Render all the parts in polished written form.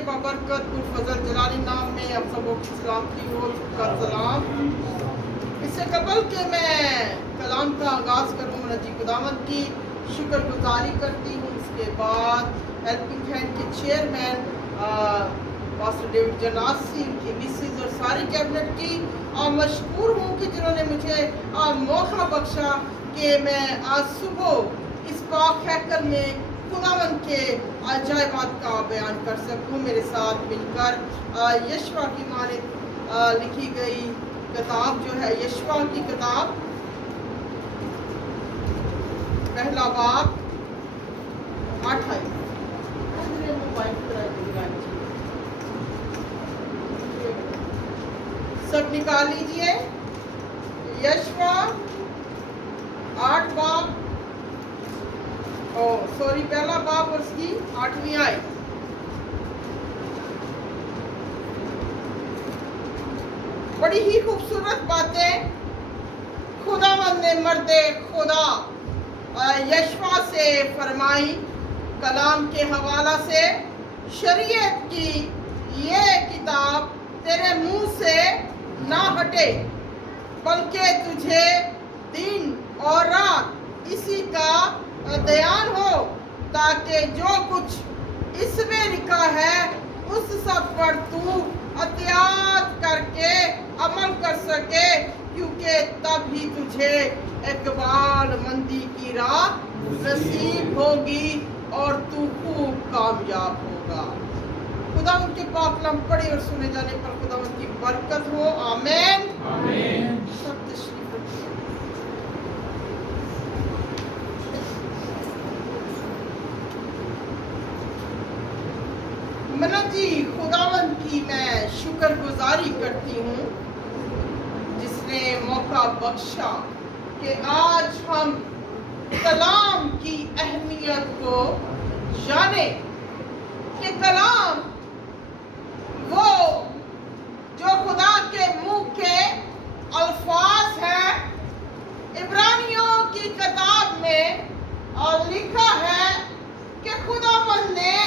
के बाबरकत पुरफजल जलाली नाम में आप सबों की सलामती हो का सलाम। इससे कबल के मैं कलाम का आगाज़ करूँ, नजी खुदावंद की शुक्रगुजारी करती हूँ। उसके बाद हेल्पिंग हैंड के चेयरमैन पास्टर डेविड जनासी, उनकी मिसेज और सारी कैबिनेट की मशकूर हूँ कि जिन्होंने मुझे मौका बख्शा कि मैं आज सुबह इस पाक हैकल में खुदावंद के अजायबात का बयान कर सकूं। मेरे साथ मिलकर यशवा की मानित लिखी गई किताब जो है यशवा की किताब, पहला बाब 28। सब निकाल लीजिए। यशवा 8 बाब, पहला बाब और उसकी 8वीं आयत। बड़ी ही खूबसूरत बातें खुदावंद ने मर्दे खुदा यशवा से फरमाई। कलाम के हवाला से शरीयत की ये किताब तेरे मुंह से ना हटे, बल्कि तुझे दिन और रात इसी का ध्यान हो, ताकि जो कुछ इसमें लिखा है उस सब पर तू एहतियात करके अमल कर सके, क्योंकि तब ही तुझे इकबाल मंदी की राह नसीब होगी और तू खूब कामयाब होगा। खुदा उनके पाक कलाम पढ़े और सुने जाने पर खुदा उनकी बरकत हो। आमीन आमीन। सब तशरीफ रखिए। जी खुदावंद की मैं शुक्रगुजारी करती हूँ जिसने मौका बख्शा कि आज हम कलाम की अहमियत को जाने कि कलाम वो जो खुदा के मुंह के अल्फाज हैं। इब्रानियों की किताब में लिखा है कि खुदावंद ने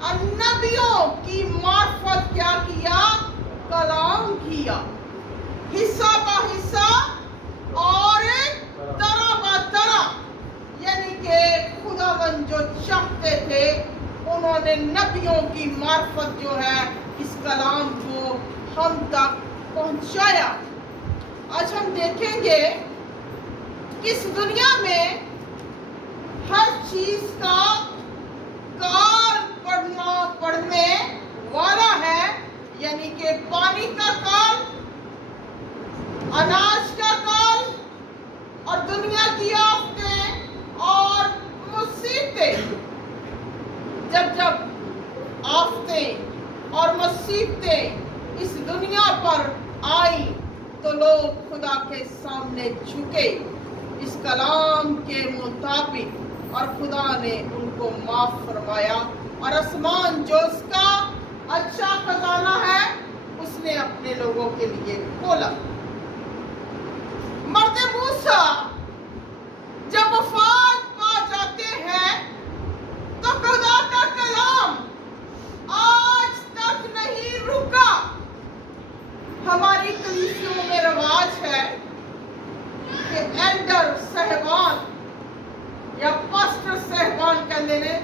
नबियों की मार्फत क्या किया? कलाम किया, हिस्सा बा हिस्सा और तरह बा तरह, यानी कि खुदावंद जो चाहते थे उन्होंने नबियों की मार्फत जो है इस कलाम को हम तक पहुंचाया। आज हम देखेंगे कि इस दुनिया में हर चीज का काल पढ़ने वाला है, यानी कि पानी का काल, अनाज का काल और दुनिया की आफतें और मुसीबतें। जब आफतें और मुसीबतें इस दुनिया पर आई तो लोग खुदा के सामने झुके इस कलाम के मुताबिक, और खुदा ने उनको माफ फरमाया और आसमान जो उसका अच्छा खजाना है उसने अपने लोगों के लिए खोला। मर्द मूसा जब वफात पा जाते हैं तो खुदा का कलाम आज तक नहीं रुका। हमारी कलीसियों में रिवाज है कि एल्डर साहिबान या पास्टर साहिबान कहते ने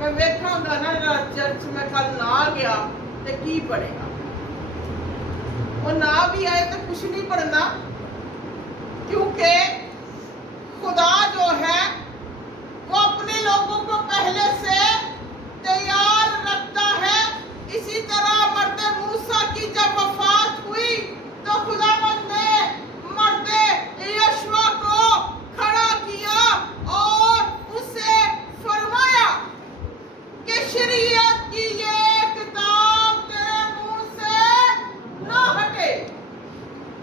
मैं वेखांगा ना चर्च में कल ना आ गया तो की पढ़ेगा, और ना भी आए तो कुछ नहीं पढ़ना, क्योंकि खुदा जो है वो अपने लोगों को पहले से तैयार रखता है। इसी तरह मर्द मूसा की जब वफात हुई तो खुदावंद ने मर्द यशवा को खड़ा किया और उससे फरमाया कि शरीयत की ये किताब तेरे मुंह से ना हटे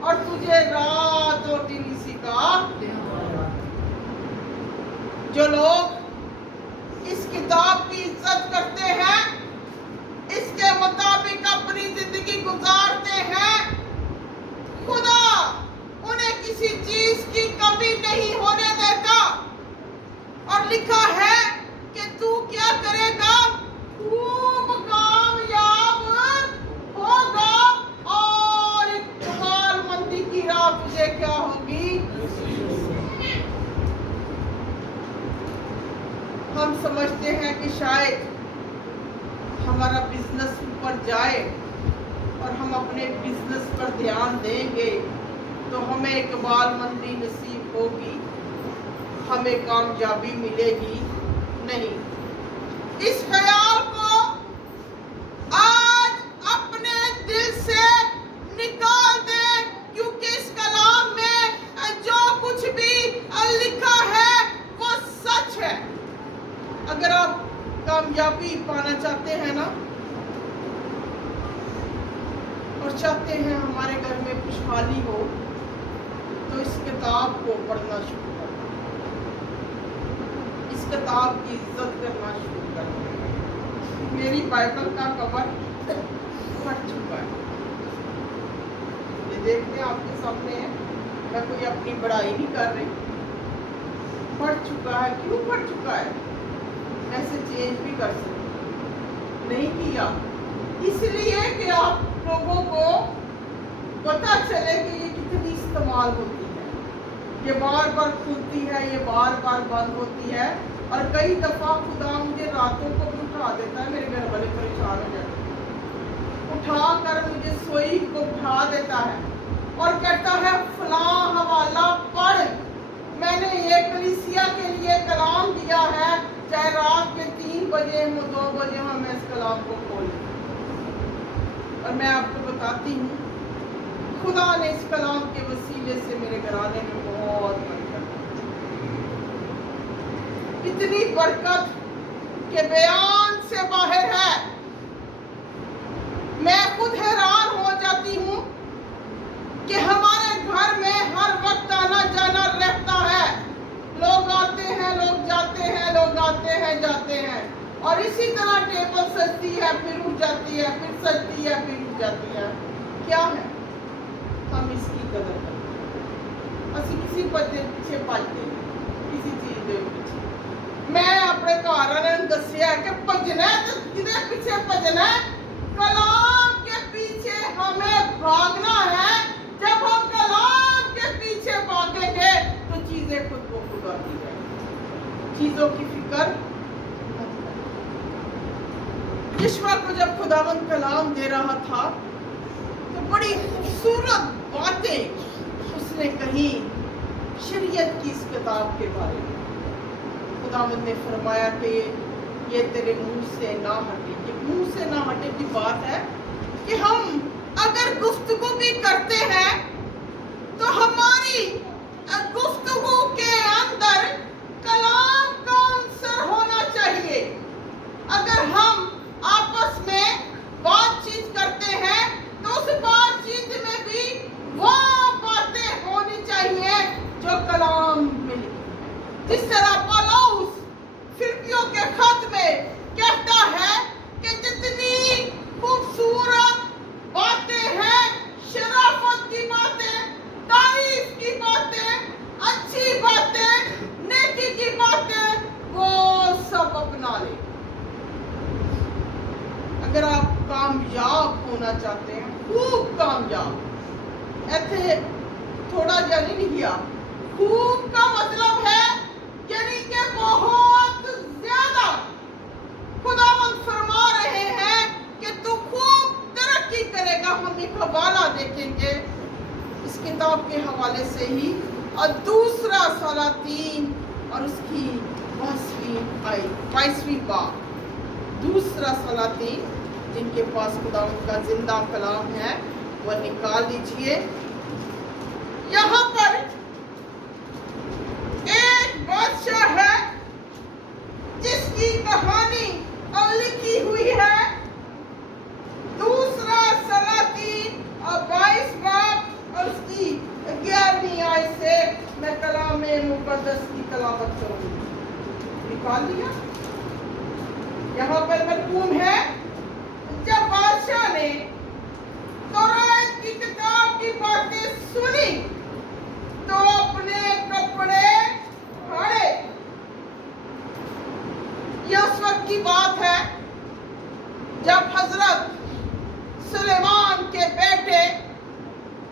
और तुझे रात और दिन इसी का। जो लोग इस किताब की इज्जत करते हैं, इसके मुताबिक अपनी जिंदगी गुजारते हैं, खुदा उन्हें किसी चीज की कमी नहीं होने देता। और लिखा है कि तू क्या करेगा? खूब कामयाब हमारा बिजनेस ऊपर जाए और हम अपने बिजनेस पर ध्यान देंगे तो हमें इकबालमंदी नसीब होगी, हमें कामयाबी मिलेगी नहीं। इस ख्याल को आज अपने दिल से निकाल दे, क्योंकि इस कलाम में जो कुछ भी लिखा है वो सच है। अगर आप कामयाबी पाना चाहते हैं ना, और चाहते हैं हमारे घर में खुशहाली हो, तो इस किताब को पढ़ना शुरू करें, इस किताब की इज्जत करना शुरू करें। मेरी बाइबल का कवर फट चुका है, ये देखते हैं आपके सामने है, मैं कोई अपनी बड़ाई नहीं कर रही। फट चुका है, क्यों फट चुका है? ऐसे चेंज भी कर सकते, नहीं किया इसलिए कि आप लोगों को पता चले कि ये कितनी इस्तेमाल होती है, ये बार बार खुलती है, ये बार बार बंद होती है, और कई दफा खुदा मुझे रातों को भी उठा देता है। मेरे घर वाले परेशान हो जाते हैं, उठा कर मुझे सोई को उठा देता है और कहता है फलां हवाला पढ़। मैंने ये कलीसिया के लिए कलाम दिया है, चाहे रात के 3 बजे हो 2 बजे हो, मैं इस कलाम को खोल। और मैं आपको बताती हूँ, खुदा ने इस कलाम के वसीले से मेरे घराने में बहुत बरकत, इतनी बरकत के बयान से बाहर है। मैं खुद हैरान हो जाती हूँ कि हमारे घर में हर वक्त आना जाना रहता है, लोग आते हैं, लोग जाते हैं, लोग आते हैं, जाते हैं, और इसी तरह टेबल सजती है, फिर उठ जाती है, फिर सजती है, फिर उठ जाती है। क्या है? हम इसकी कदर करते हैं, ਅਸੀਂ किसी बच्चे पीछे भजते किसी चीज के पीछे। मैं अपने घर वाले ने दसिया कि भजना है, तो किधर पीछे भजना है? कलाम के पीछे हमें भागना है। जब हम कलाम के पीछे भागेंगे तो चीजें खुद को खुद आती जाएंगी, चीजों की फिक्र। यीशु को जब खुदावंद कलाम दे रहा था तो बड़ी खूबसूरत बातें उसने कही शरीयत की इस किताब के बारे में। खुदावंद ने फरमाया कि ये तेरे मुंह से ना हटे। ये मुंह से ना हटे की बात है कि हम अगर गुफ्तगू भी करते हैं तो हमारी गुफ्तगू के अंदर कलाम का अंसर होना चाहिए। अगर हम आपस में बातचीत करते हैं तो उस बातचीत में भी वो बातें होनी चाहिए जो कलाम में लिखी है। जिस तरह पौलुस फिलिप्पियों के खत में कहता है कि जितनी खूबसूरत बातें हैं, शराफत की बातें, तारीफ की बातें, अच्छी बातें, नेकी की बातें, वो सब अपना ले। अगर आप कामयाब होना चाहते हैं, खूब कामयाब, ऐसे थोड़ा जानी नहीं किया, खूब का मतलब है यानी कि बहुत ज्यादा। खुदावंद फरमा रहे हैं कि तू खूब तरक्की करेगा। हम एक हवाला देखेंगे इस किताब के हवाले से ही, और दूसरा सलातीन और उसकी 22वीं बात। दूसरा सलातीन, जिनके पास खुदावंद का जिंदा कलाम है वो निकाल लीजिए। यहाँ पर एक बादशाह है जिसकी कहानी लिखी हुई है। दूसरा सलातीन और 22 बाब और उसकी 11वीं आयत से मैं कलाम मुक़द्दस की तलावत करूंगी। निकाल लिया? यहाँ पर मरकूम है, जब बादशाह ने तौरात की किताब की बातें सुनी तो अपने कपड़े फाड़े। यह उस वक्त की बात है जब हजरत सुलेमान के बेटे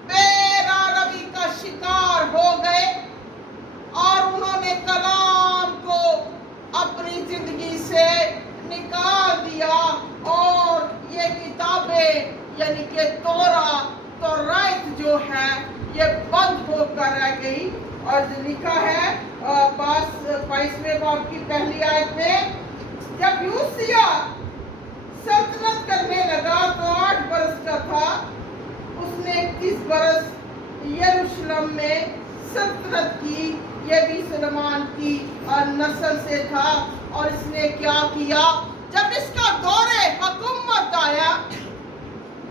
बेरारवी का शिकार हो गए और उन्होंने कलाम को अपनी जिंदगी से निकाल दिया और اور لکھا ہے 22ویں باب کی پہلی آیت میں، جب یوسیہ سلطنت کرنے لگا تو 8 برس کا تھا، اس نے 21 برس یروشلم میں سلطنت کی، یہ بھی سلیمان کی نسل سے تھا۔ اور اس نے کیا کیا؟ جب اس کا دور حکومت آیا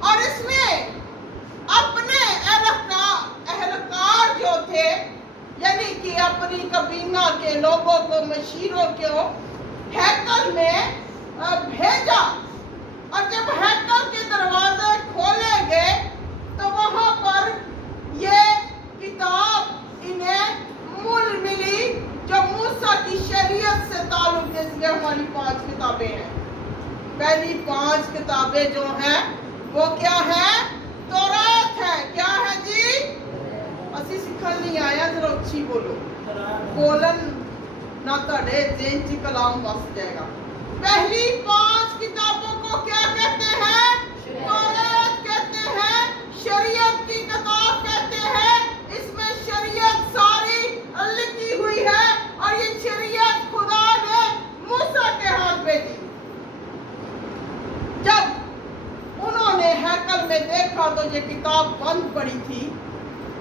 اور اس نے اپنے اہلکار جو تھے، یعنی کہ اپنی کابینہ کے لوگوں کو، مشیروں کو ہیکل میں بھیجا، اور جب ہیکل کے دروازے کھولے گئے تو وہاں پر یہ کتاب انہیں مل ملی جو موسیٰ کی شریعت سے تعلق ہے۔ اس لیے ہماری 5 کتابیں ہیں۔ پہلی 5 کتابیں جو ہیں وہ کیا ہے؟ تورات ہے۔ کیا ہے جی؟ اسی سکھن نہیں آیا، ذرا اچھی بولو، بولن نہ تڑے ذہن چ کلام وس جائے گا۔ پہلی 5 کتابوں کو کیا کہتے ہیں؟ تورات کہتے ہیں، شریعت کی کتاب کہتے ہیں۔ اس میں شریعت ساری لکھی ہوئی ہے، اور یہ شریعت خدا نے موسیٰ کے ہاتھ بھیجی۔ جب انہوں نے ہیکل میں دیکھا تو یہ کتاب بند پڑی تھی،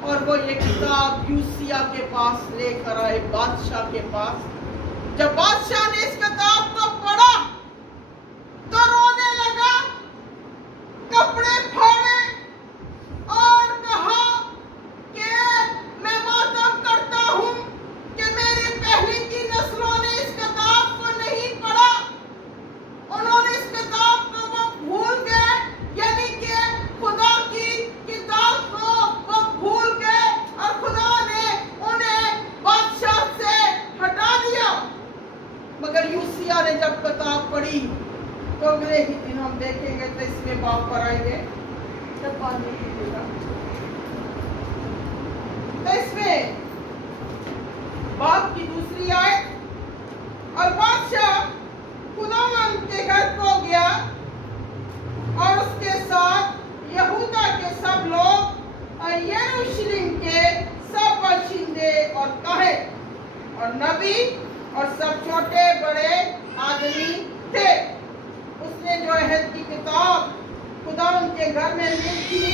اور وہ یہ کتاب یوسیہ کے پاس لے کر آئے، بادشاہ کے پاس۔ جب بادشاہ نے اس کتاب کو پڑھا تو رونے لگا، کپڑے پھاڑے اور کہا کہ میں ماتم کرتا ہوں کہ میری پہلے کی نسلوں نے اس کتاب کو نہیں پڑھا، انہوں نے اس کتاب کو وہ بھول گئے، یعنی کہ خدا کی کتاب کو وہ بھول گئے، اور خدا نے انہیں بادشاہ سے ہٹا دیا۔ مگر یوسیہ نے جب کتاب پڑھی تو اگلے ہی دن ہم دیکھیں گے 23ویں باب پر آئیں گے، جب بات نہیں کیجیے گا 23ویں باب کی دوسری آیت، اور بادشاہ خداوند کے گھر کو گیا اور اس کے ساتھ یہودا کے سب لوگ اور یروشلم کے سب باشندے اور کاہن اور نبی اور سب چھوٹے بڑے آدمی تھے۔ اس نے جو عہد کی کتاب خداوند کے گھر میں لی تھی،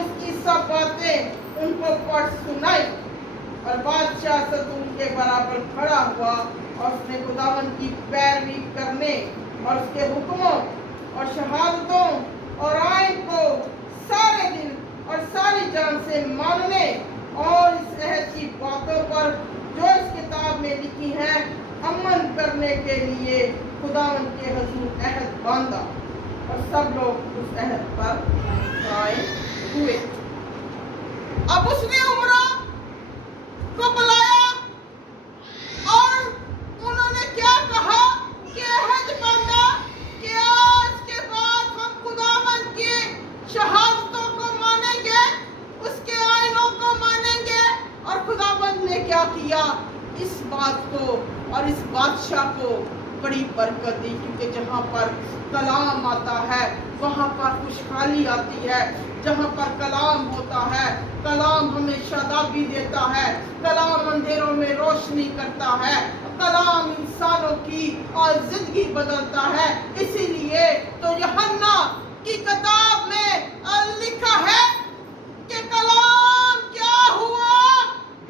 اس کی سب باتیں ان کو پڑھ سنائی، اور بادشاہ ستون کے برابر کھڑا ہوا، اور اس نے خداوند کی پیروی کرنے اور اس کے حکموں اور شہادتوں اور آئین کو سارے دل اور ساری جان سے ماننے، اور اس عہد کی باتوں پر جو اس کتاب میں لکھی ہیں عمل کرنے کے لیے خداوند کے حضور عہد باندھا، اور سب لوگ اس عہد پر قائم ہوئے۔ اب اس نے عمرہ کو بلایا، اور انہوں نے کیا کہا کہ عہد باندھا کہ آج کے بعد ہم خداوند کی شہادتوں کو مانیں گے، اس کے آئینوں کو مانیں گے۔ اور خداوند نے کیا کیا؟ اس بات کو اور اس بادشاہ کو بڑی برکت دی، کیونکہ جہاں پر کلام آتا ہے وہاں پر خوشحالی آتی ہے۔ جہاں پر کلام ہوتا ہے، کلام ہمیں شادابی دیتا ہے، کلام اندھیروں میں روشنی کرتا ہے، کلام انسانوں کی اور زندگی بدلتا ہے۔ اسی لیے تو یوحنا کی کتاب میں لکھا ہے کہ کلام کیا ہوا؟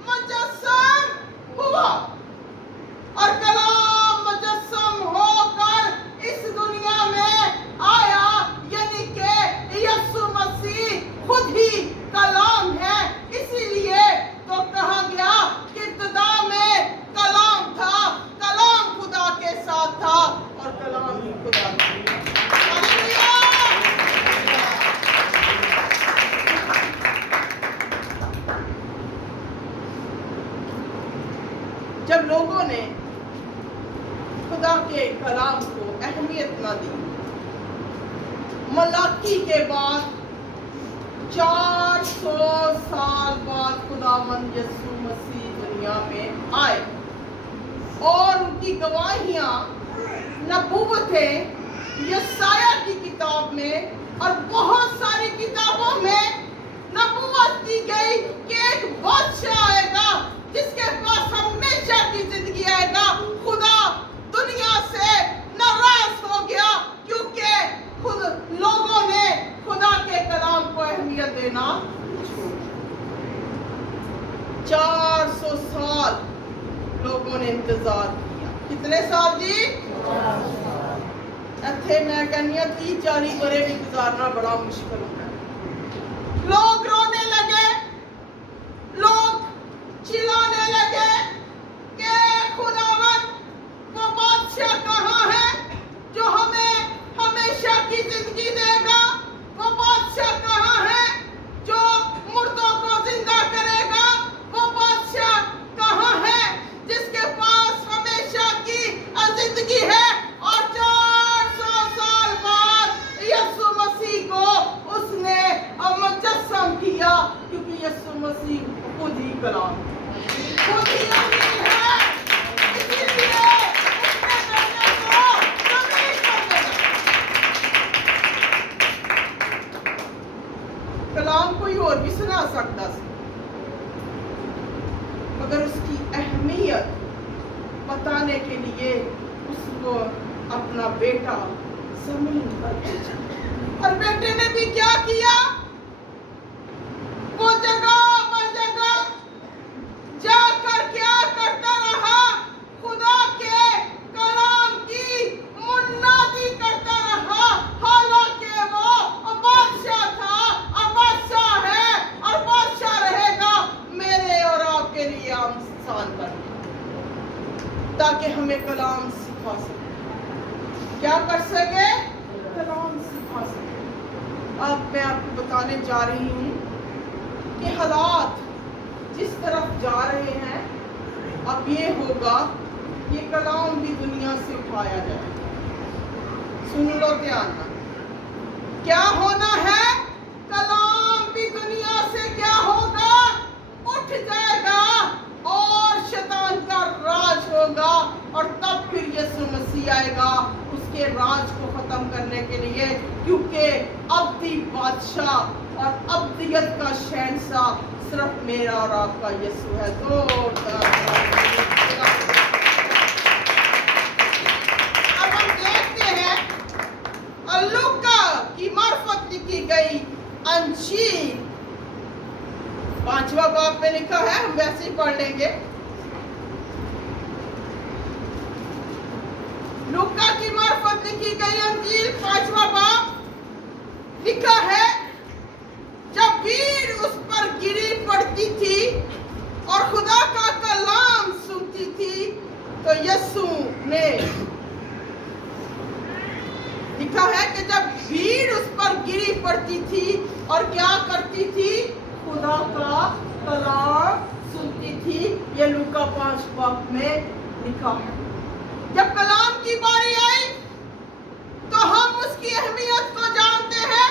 مجسم ہوا، اور کلام مجسم ہو کر اس دنیا میں آیا، یعنی کہ یسوع مسیح خود ہی کلام ہے۔ اسی لیے تو کہا گیا کہ ابتدا میں کلام تھا، کلام خدا کے ساتھ تھا، اور کلام ہی خدا تھا۔ جب لوگوں نے خدا کے کلام کو اہمیت نہ دی، ملاکی کے بعد 400 سال بعد خداوند یسوع مسیح دنیا میں آئے، اور ان کی گواہیاں نبوتیں یسایہ کی کتاب میں اور بہت ساری کتابوں میں نبوت کی گئی کہ ایک بادشاہ آئے گا देना छोड़। 400 साल लोगों ने इंतजार किया। कितने साल जी? इत्थे मैं कहनी 30-40 बरे भी गुजारना बड़ा मुश्किल होता है। लोग रोने लगे, लोग चिल्लाने लगे कि खुदावन वो बादशाह कहाँ है जो हमें हमेशा की जिंदगी देगा? वो बादशाह कहाँ है जो मुर्दों को जिंदा करेगा? वो बादशाह कहाँ है जिसके पास हमेशा की जिंदगी है? और 400 साल बाद यीशु मसीह को उसने मुजस्सम किया, क्योंकि यीशु मसीह खुद ही कलाम खुद ही अमीन है, इसीलिए उसने बेटे को जमीन पर भेजा। कलाम कोई और भी सुना सकता था, मगर उसकी अहमियत बताने के लिए उसको अपना बेटा जमीन पर भेजा। और बेटे ने भी क्या किया? वो जगह जाकर क्या करता रहा? खुदा के कलाम की मुन्नादी करता रहा। हालांकि वो बादशाह था, अब बादशाह है और बादशाह रहेगा मेरे और आपके लिए इंसान पर, ताकि हमें कलाम सिखा सके। क्या कर सके? कलाम सिखा सके। अब मैं आपको बताने जा रही हूँ कि हालात जिस तरफ जा रहे हैं, अब ये होगा, ये कलाम भी दुनिया से उठाया जाए। सुन लो ध्यान से, क्या होना है? कलाम भी दुनिया से क्या होगा? उठ जाएगा और शैतान का राज होगा, और तब फिर यीशु मसीह आएगा उसके राज को खत्म करने के लिए, क्योंकि अब्दी बादशाह और अब्दियत का शहंशाह सिर्फ मेरा और आपका यीशु है। अब हम देखते हैं लूका की मार्फत लिखी गई अंजील 5वां बाब में लिखा है, हम वैसे ही पढ़ लेंगे। लूका की मार्फत लिखी गई अंजील 5वां बाब लिखा है, जब भीड़ उस पर गिरी पड़ती थी और खुदा का कलाम सुनती थी, तो यीशु ने लिखा है कि जब भीड़ उस पर गिरी पड़ती थी और क्या करती थी? खुदा का कलाम सुनती थी। ये लूका 5 बाब में लिखा है। जब कलाम की बारी आई तो हम उसकी अहमियत को जानते हैं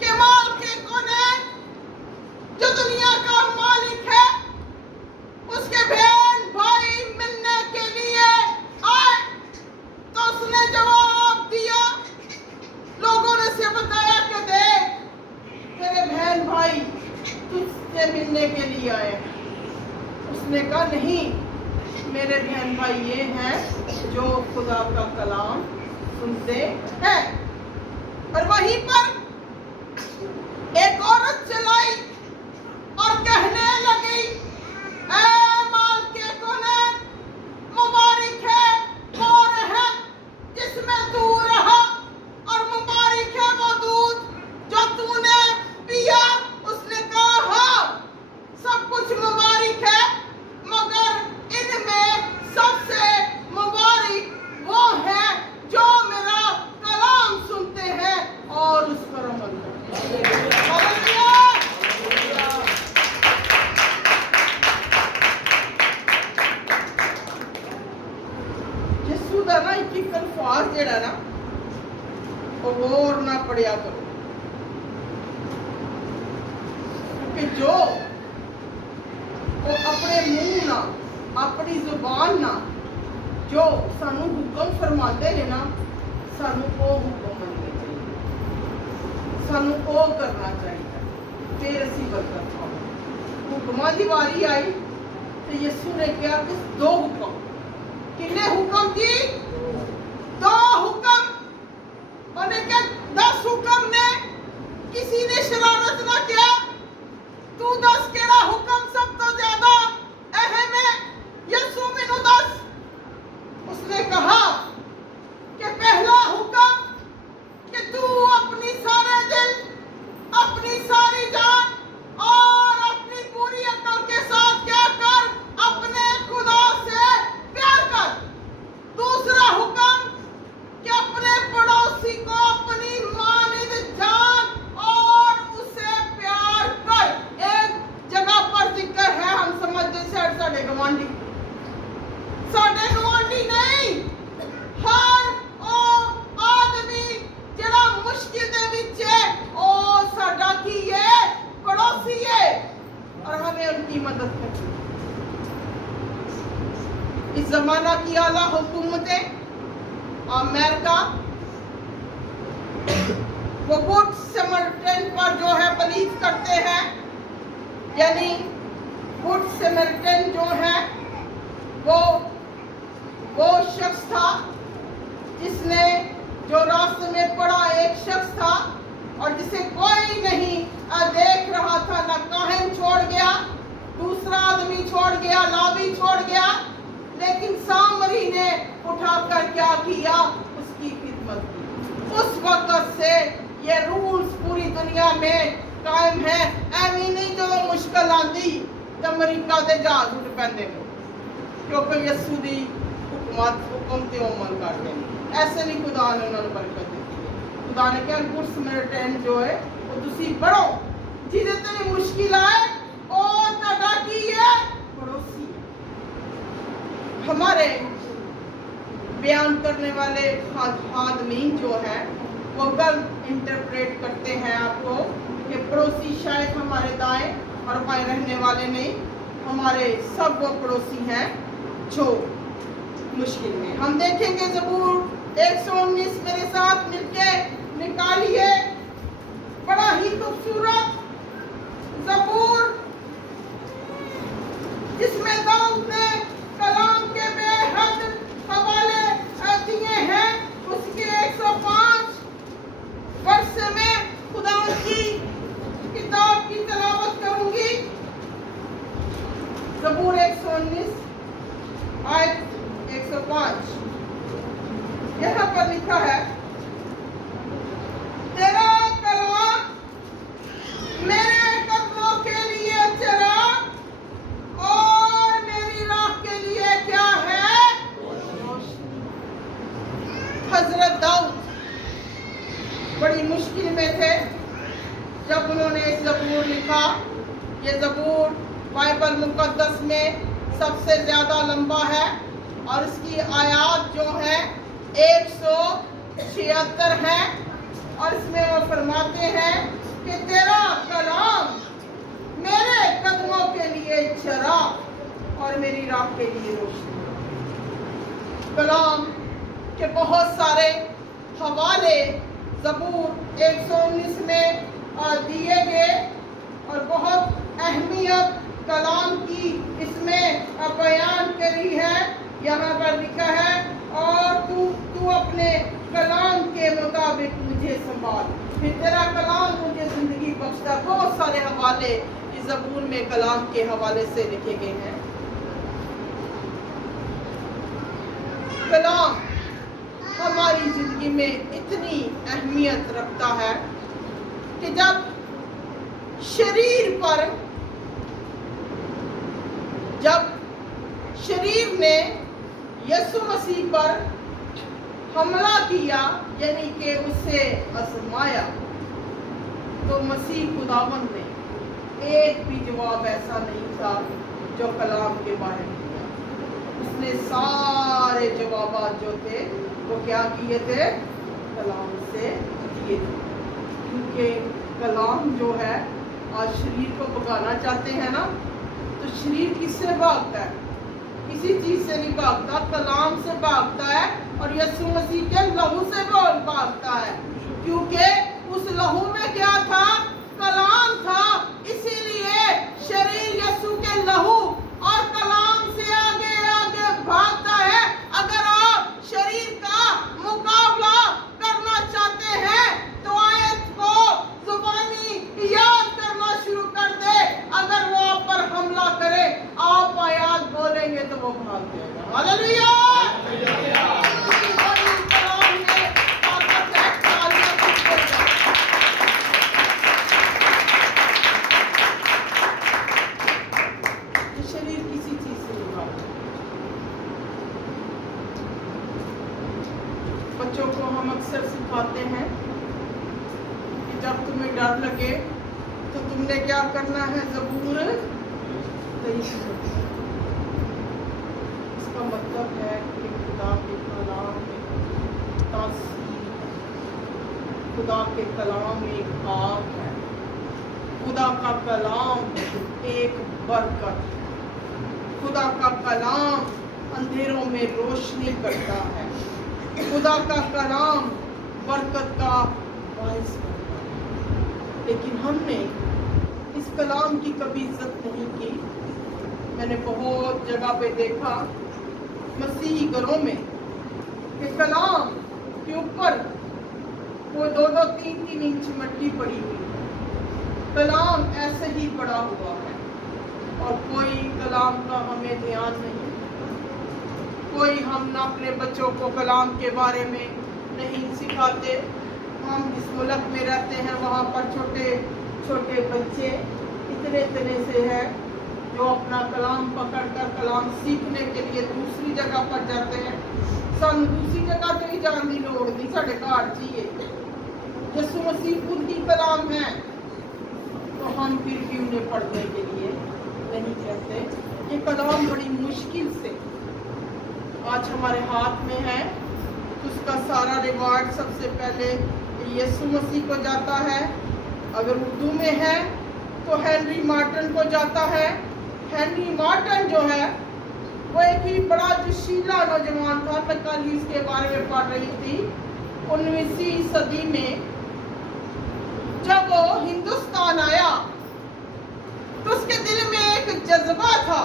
कि मालिक कौन है? जो दुनिया का मालिक है, उसके बहन भाई मिलने के लिए आए तो उसने जवाब दिया। लोगों ने से बताया कि देख तेरे बहन भाई तुझसे मिलने के लिए आए। उसने कहा नहीं, मेरे बहन भाई ये हैं जो खुदा का कलाम सुनते हैं। और वहीं पर एक औरत चलाई और कहने लगी, ऐ मालिक कौन है? मुबारक है वो रहम जिसमें तू रहा, और मुबारक है वो दूध जो तूने पिया। उसने कहा हाँ, सब कुछ मुबारक है, मगर इनमें सबसे मुबारक वो है जो मेरा कलाम सुनते हैं और उस पर अमल करते हैं। यीशु दा ना एक अल्फाज जेड़ा ना वो और ना पढ़िया करो, क्योंकि जो वो अपने मुंह ना, अपनी जुबान ना जो सानू हुक्म फरमाते ने ना, सानू वो हुक्म मनने चाहिए, सानू वो करना चाहिए, फिर असी बरकत पाओ। हुक्मां दी वारी आई तो यीशु ने कहा कि 2 हुक्म। कितने हुक्म जी? 2 हुक्म। उन्हें क्या 10 हुक्म ने किसी ने शरारत दसना क्या, तू दस केड़ा हुक्म सब तो ज्यादा अहम है, यसू मैनू दस। उसने कहा कि पहला हुक्म कि तू अपनी सारे दिल, अपनी सारी जान और अपनी पूरी अकल के साथ क्या कर, अपने खुदा से प्यार कर। दूसरा हुक्म कि अपने पड़ोसी को अपनी मानिंद जान और उसे प्यार कर। एक जगह पर जिक्र है, हम समझते साढ़े गवांडी, साढ़े गवांडी नहीं, हर ओ आदमी जड़ा मुश्किल दे विच है ओ साडा की है, पड़ोसी है, और हमें उनकी मदद करनी। इस जमाना की आला हुकूमतें, अमेरिका वो गुड समरिटन पर जो है बिलीव करते हैं, यानी गुड समरिटन जो है वो शख्स था जिसने, जो रास्ते में पड़ा एक शख्स था और जिसे कोई नहीं देख रहा था, ना काहिन छोड़ गया, दूसरा आदमी छोड़ गया, लावी छोड़ गया, लेकिन सामरी ने उठाकर क्या किया, उसकी खिदमत की। उस वक्त से ये रूल्स पूरी दुनिया में कायम है। एवं नहीं जो मुश्किल आती तो अमरीका के जहाज उठ पैंदे ने, क्योंकि यसू दी हुक्म ते अमल करते हैं। ऐसे नहीं खुदा ने उन्होंने बरकत दी है। खुदा ने कहा गुड समरिटन जो है वो तुसी पढ़ो, जिदे ते मुश्किल आए और तड़ा की है पड़ोसी। हमारे बयान करने वाले आदमीन जो है वो गलत इंटरप्रेट करते हैं आपको कि पड़ोसी शायद हमारे दाएं और बाएं रहने वाले नहीं, हमारे सब वो पड़ोसी हैं जो मुश्किल में। हम देखेंगे ज़बूर 119 मेरे साथ मिलके निकालिए, बड़ा ही खूबसूरत ज़बूर जिसमें दाऊद ने कलाम के बेहद हवाले दिए हैं। उसके 105 वर्ष में खुदा की किताब की तिलावत करूंगी। ज़बूर 119 आयत 105, यहाँ पर लिखा है, तेरा कलाम मेरे कदमों के लिए चिराग और मेरी राह के लिए क्या है, रोशनी। हजरत दाऊद बड़ी मुश्किल में थे जब उन्होंने इस ज़बूर लिखा। ये ज़बूर बाइबल मुकद्दस में सबसे ज़्यादा लंबा है और इसकी आयात जो है 176 है, और इसमें वो फरमाते हैं कि तेरा कलाम मेरे कदमों के लिए चिराग और मेरी राह के लिए रोशनी। कलाम के बहुत सारे हवाले ज़बूर 119 में दिए गए और बहुत अहमियत कलाम की इसमें बयान करी है। यहाँ पर लिखा है, और तू अपने कलाम के मुताबिक मुझे संभाल, फिर तेरा कलाम मुझे जिंदगी बख्शता। बहुत सारे हवाले इस ज़बूर में कलाम के हवाले से लिखे गए हैं। कलाम हमारी जिंदगी में इतनी अहमियत रखता है कि जब शरीर ने यसु मसीह पर हमला किया, यानी कि उसे आजमाया, तो मसीह खुदावंद ने एक भी जवाब ऐसा नहीं था जो कलाम के बारे में दिया। उसने सारे जवाब जो थे वो क्या किए थे, कलाम से दिए थे। क्योंकि कलाम जो है, आज शरीर को भगाना चाहते हैं ना, तो शरीर किससे भागता है, किसी चीज से नहीं भागता, कलाम से भागता है और यीशु मसीह के लहू से भागता है। क्योंकि उस लहू में क्या था, कलाम था। इसीलिए शरीर यीशु के लहू और कलाम से आगे आगे भागता है। अगर आप शरीर का मुकाबला करना चाहते हैं तो आयत को जुबानी याद जब तुम्हें डर लगे तो तुमने क्या करना है, ज़बूर इसका मतलब है कि खुदा के कलाम में तासीर, खुदा के कलाम एक आग है, खुदा का कलाम एक बरकत है, खुदा का कलाम अंधेरों में रोशनी करता है, खुदा का कलाम बरकत का बाइस बनता है। लेकिन हमने इस कलाम की कभी इज्जत नहीं की। मैंने बहुत जगह पे देखा मसीही घरों में कि कलाम के ऊपर वो 2-2, 3-3 इंच मिट्टी पड़ी हुई है, कलाम ऐसे ही पड़ा हुआ है और कोई कलाम का हमें ध्यान नहीं। कोई हम ना अपने बच्चों को कलाम के बारे में नहीं सिखाते। हम जिस मुल्क में रहते हैं वहाँ पर छोटे छोटे बच्चे इतने इतने से हैं जो अपना कलाम पकड़कर कलाम सीखने के लिए दूसरी जगह पर जाते हैं। सन दूसरी जगह तो ही जान की लोड़ नहीं, साढ़े घर चाहिए। यीशु मसीह खुद ही कलाम है, तो हम फिर भी उन्हें पढ़ने के लिए नहीं कहते। ये कलाम बड़ी मुश्किल से आज हमारे हाथ में है, तो उसका सारा रिवार्ड सबसे पहले यीशु मसीह को जाता है। अगर उर्दू में है तो हेनरी मार्टन को जाता है। हेनरी मार्टन जो है वो एक ही बड़ा जोशीला नौजवान था। मैं कल ही इसके बारे में पढ़ रही थी। 19वीं सदी में जब वो हिंदुस्तान आया तो उसके दिल में एक जज्बा था।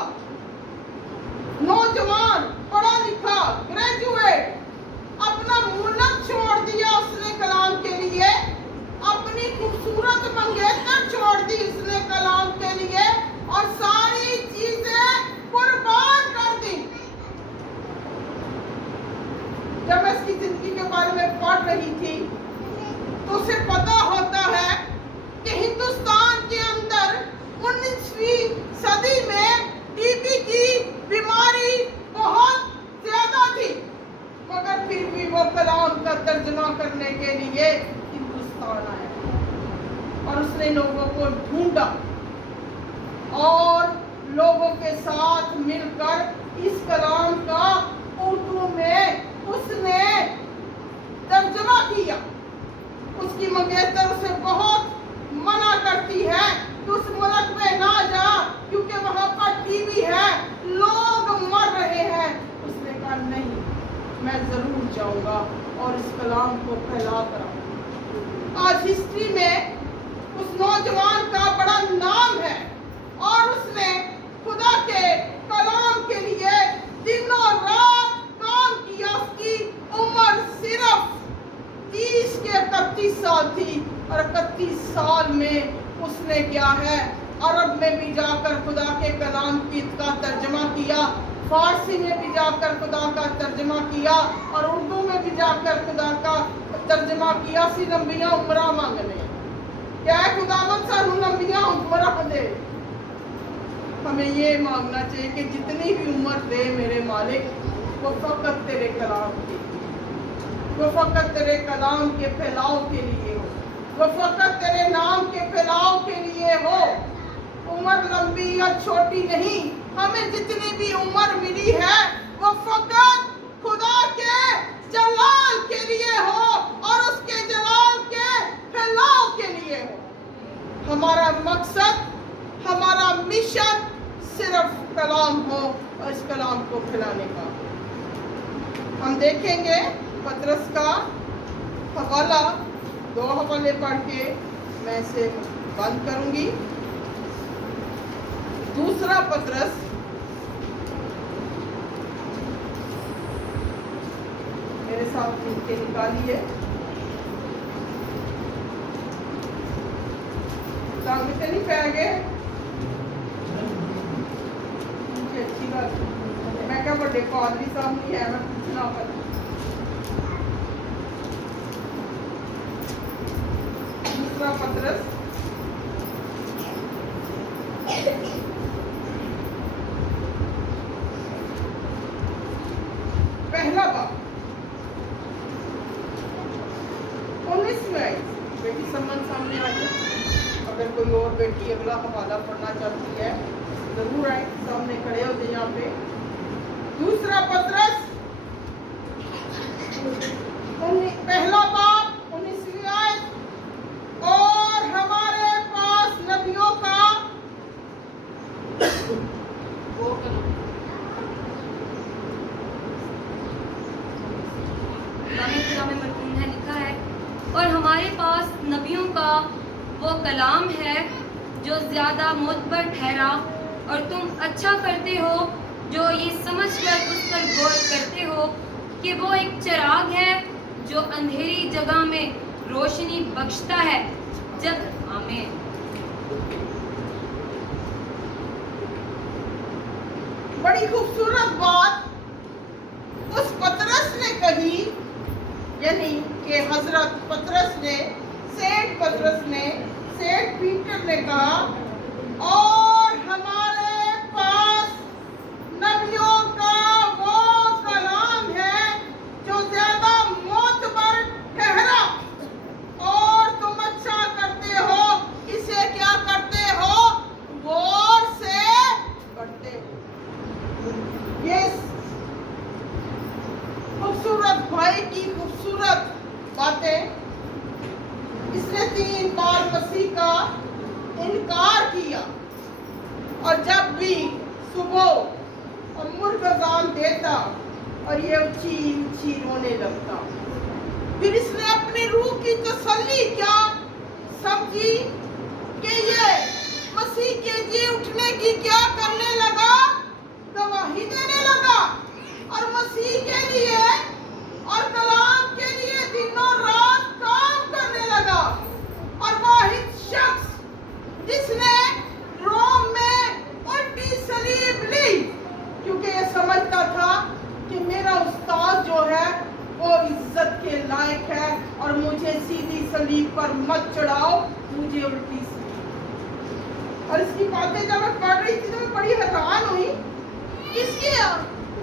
नौजवान, पढ़ा लिखा, ग्रेजुएट, अपना मुल्क छोड़ दिया उसने कलाम के लिए, अपनी खूबसूरत मंगेतर छोड़ दी उसने कलाम के लिए और सारी चीजें कुर्बान कर दी। जब मैं इसकी जिंदगी के बारे में पढ़ रही थी तो उसे पता होता है कि हिंदुस्तान के अंदर 19वीं सदी में टीबी की बीमारी बहुत ज्यादा थी, मगर फिर भी वो कलाम का तर्जुमा करने के लिए हिंदुस्तान आया और उसने लोगों को ढूंढा और लोगों के साथ मिलकर इस कलाम का उर्दू में उसने तर्जुमा किया। उसकी मंगेतर उसे बहुत मना करती है कि उस मुल्क में ना जा क्योंकि वहां पर टीबी है, लोग मर रहे हैं। उसने कहा नहीं, मैं जरूर जाऊंगा और इस कलाम को फैला कर आऊंगा। आज हिस्ट्री में उस नौजवान का बड़ा नाम है और उसने खुदा के कलाम के लिए दिनों रात काम किया। उसकी उम्र सिर्फ 30 के 31 साल थी और 31 साल में उसने क्या है, अरब में भी जाकर खुदा के कलाम का तर्जमा किया, फारसी में भी जाकर खुदा का तर्जमा किया और उर्दू में भी जाकर खुदा का तर्जमा किया। सी लंबियां उम्र मांगने क्या है, खुदावंद सानू लंबियां उम्र दे। हमें ये मांगना चाहिए कि जितनी भी उम्र दे मेरे मालिक, वो फकत तेरे कलाम के लिए, वो फकत तेरे कलाम के फैलाव के लिए हो, वो फकत तेरे नाम के फैलाव के लिए हो। उम्र लंबी या छोटी नहीं, हमें जितनी भी उम्र मिली है वो फकत खुदा के जलाल के लिए हो और उसके जलाल के फैलाव के लिए हो। हमारा मकसद, हमारा मिशन सिर्फ कलाम हो और इस कलाम को फैलाने का। हम देखेंगे पतरस का हवाला, 2 हवाले पढ़ के मैं इसे बंद करूंगी। दूसरा पतरस मेरे साथ लिख के निकालिए। सामने से नहीं पै गए, अच्छी बात। मैं क्या बड़े पादरी सामने है, मैं पूछना पर दूसरा पतरस पहला बाब 19 में आई बेटी समझ नौजवान सामने आइए। अगर कोई और बेटी अगला हवाला पढ़ना चाहती है जरूर आए, सामने खड़े हो जाए यहाँ पे। दूसरा पत्रस पहला बाब 19वीं आयत, और हमारे पास नबियों का वो में लिखा है, और हमारे पास नबियों का वो कलाम है जो ज़्यादा मोतबर ठहरा, और तुम अच्छा करते हो जो ये समझ कर उस पर गौर करते हो कि वो एक चिराग है जो अंधेरी जगह में रोशनी बख्शता है। जब आमीन। बड़ी खूबसूरत बात उस पतरस ने कही, यानी कि हजरत पतरस ने, सेठ पतरस ने, सेठ पीटर ने कहा, और हमारे पास नबियों का वो कलाम है जो ज्यादा मोतबर ठहरा, और तुम अच्छा करते हो, इसे क्या करते हो, गौर से पढ़ते हो। ये खूबसूरत भाई की खूबसूरत बातें। इसने 3 बार मसीह का इनकार किया, और जब भी सुबह और मुर्गजान देता और ये ऊंची ऊंची रोने लगता, फिर इसने अपनी रूह की तसल्ली क्या समझी कि ये मसीह के जी उठने की क्या करने लगा, गवाही देने लगा, और मसीह के लिए और कलाम के लिए दिनों रात काम करने लगा। और वाहिद शख्स जिसने रोम में उल्टी सलीब ली, क्योंकि ये समझता था कि मेरा उस्ताद जो है वो इज्जत के लायक है, और मुझे सीधी सलीब पर मत चढ़ाओ, मुझे उल्टी सलीब। और इसकी बातें जब मैं पढ़ रही थी तो मैं बड़ी हैरान हुई। इसके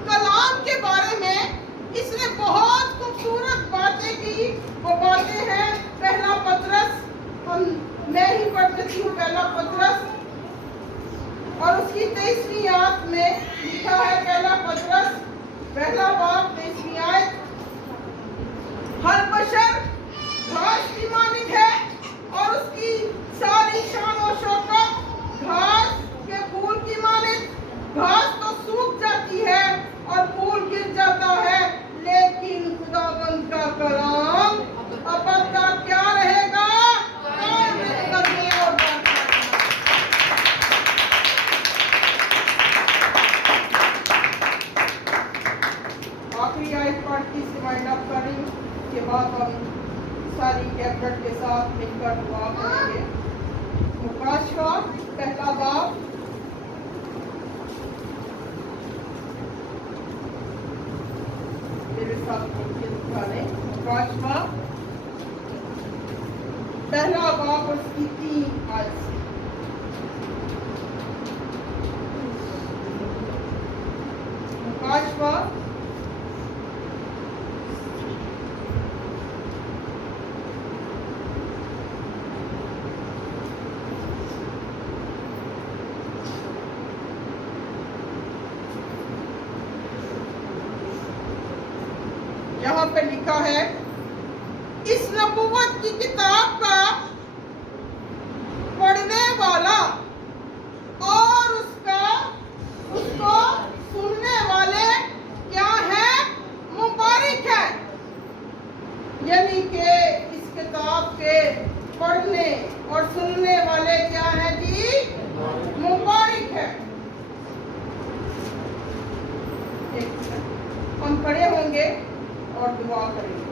कलाम के बारे में इसने बहुत खूबसूरत बातें की। वो बातें हैं पहला पतरस, मैं ही पढ़ देती हूँ पहला पतरस, और उसकी 23वीं आयत में लिखा है, पहला पतरस पहला बाब 23वीं आयत, हर बशर घास की मानिंद है, और उसकी सारी शान और शौकत घास के फूल की मानिंद। घास तो सूख जाती है और फूल गिर जाता है, लेकिन खुदावंद का कलाम अबद का क्या रहेगा, कायम रहेगा और बढ़ता रहेगा। आखिरी आयत पढ़ती से वाइंड अप कर रही हूँ, के बाद हम सारी कैबिनेट के साथ मिलकर दुआ करेंगे। मुकाशवा पहला बाब पहला बाब उसकी 3 आयत से। मुकाशवा यहाँ पे लिखा है, इस नबूवत की किताब का पढ़ने वाला और उसको सुनने वाले क्या है, मुबारक है। यानी कि इस किताब के पढ़ने और सुनने वाले क्या है जी, मुबारक है। हम खड़े होंगे और दुआ करेंगे।